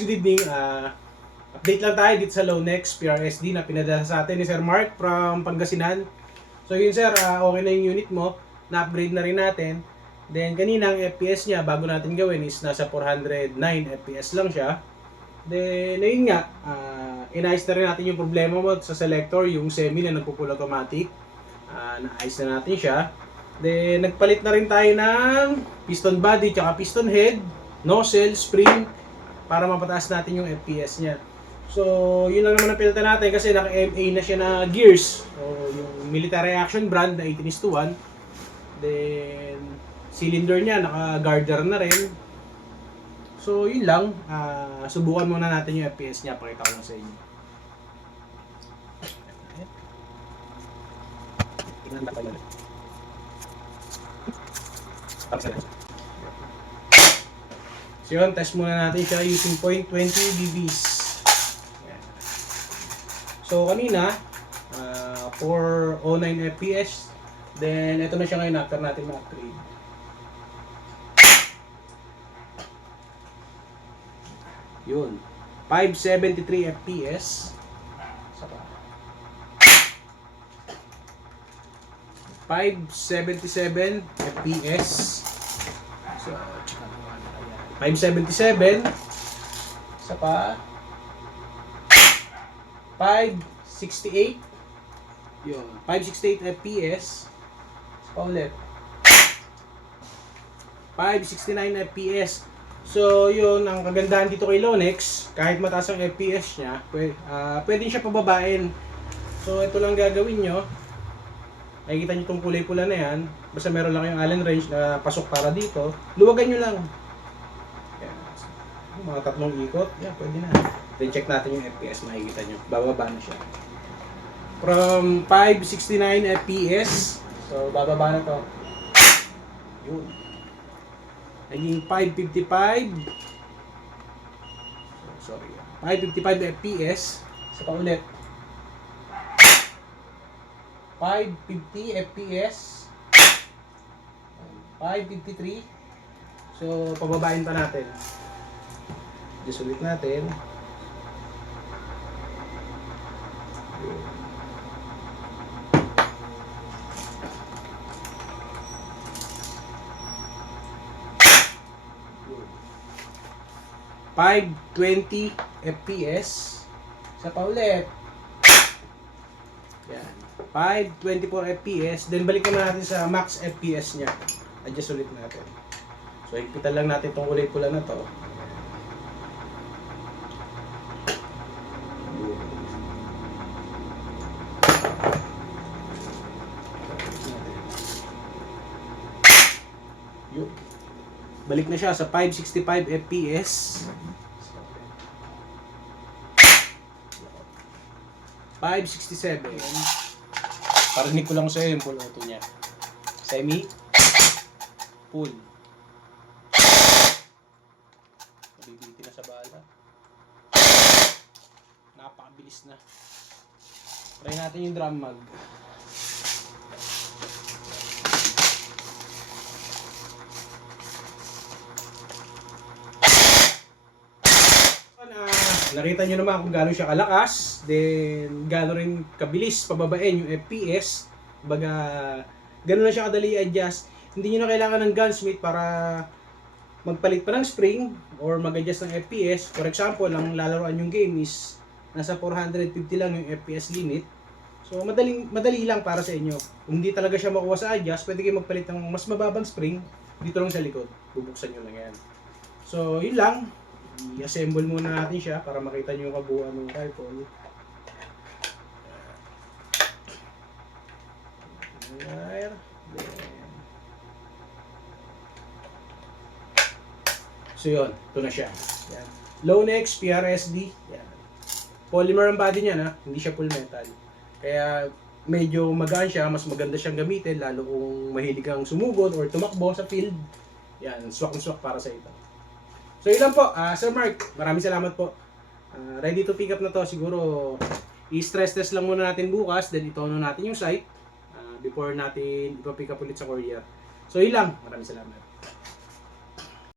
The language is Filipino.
guys, good evening. Update lang tayo dito sa Lonex PRSD na pinadala sa atin ni Sir Mark from Pangasinan. So yun sir, okay na yung unit mo. Na-upgrade na rin natin. Then kanina ang FPS niya bago natin gawin is nasa 409 FPS lang siya. Then ayun nga, inayos na rin natin yung problema mo sa selector, yung semi na nagpo-full automatic. Naayos na natin siya. Then nagpalit na rin tayo ng piston body tsaka piston head, nozzle, spring para mapataas natin yung FPS niya. So, yun lang naman ang pinalitan natin kasi naka-MA na siya na gears. So, yung military action brand na 18:1. Then, cylinder niya, naka-garter na rin. So, yun lang. Subukan muna natin yung FPS niya. Pakita ko lang sa inyo. Tingnan natin tayo. So, yun. Test muna natin siya using 0.20 dBs. So kanina, 409 FPS. Then ito na siya ngayon after natin ma-upgrade. Yun. 573 FPS. Saka 577 FPS. So, check natin. 577. Saka 568. Yun. 568 FPS. Paulit. 569 FPS. So, yun. Ang kagandahan dito kay Lonex, kahit mataas ang FPS niya, pwede siya pababain. So, ito lang gagawin nyo. Nakikita nyo itong kulay pula na yan. Basta meron lang yung Allen wrench na pasok para dito. Luwagan nyo lang. Yan. Mga 3 ikot. Yan, pwede na. Then check natin yung FPS, makikita nyo. Bababa na siya. From 569 FPS, so bababa na to. Yun. Naging 555. Sorry. 555 FPS. Isa pa ulit. 550 FPS. 553. So, pababain pa natin. Just ulit natin. 520 FPS. Isa pa ulit. Yan. 524 FPS. Then balikan natin sa max FPS niya. Adjust ulit natin. So higpitan lang natin itong kulay pula na to. Yun. Balik na siya sa 565 FPS. 567. Parinig ko lang sa'yo yung full auto niya. Semi. Full. Nabibiti na sa bala. Napakabilis na. Try natin yung drum mag. Nakita nyo naman kung gaano siya kalakas, then gaano rin kabilis pababain yung FPS. Baga, gano'n na siya kadali i-adjust. Hindi nyo na kailangan ng gunsmith para magpalit pa ng spring or mag-adjust ng FPS. For example, ang lalaroan yung game is nasa 450 lang yung FPS limit. So, madali lang para sa inyo. Kung hindi talaga siya makuha sa adjust, pwede kayo magpalit ng mas mababang spring dito lang sa likod. Bubuksan nyo lang yan. So, yun lang. I-assemble muna natin siya para makita nyo yung kabuuan ng rifle. Wire. So yun, ito na siya. Yan. Lonex PRSD. Yan. Polymer ang body niya, hindi siya full metal. Kaya medyo magaan siya, mas maganda siyang gamitin lalo kung mahilig kang sumugod or tumakbo sa field. Yan, swak na swak para sa ito. So yun lang po, Sir Mark, maraming salamat po. Ready to pick up na to. Siguro i-stress test lang muna natin bukas, then itono natin yung site before natin ipa-pick up ulit sa courier. So yun lang, maraming salamat.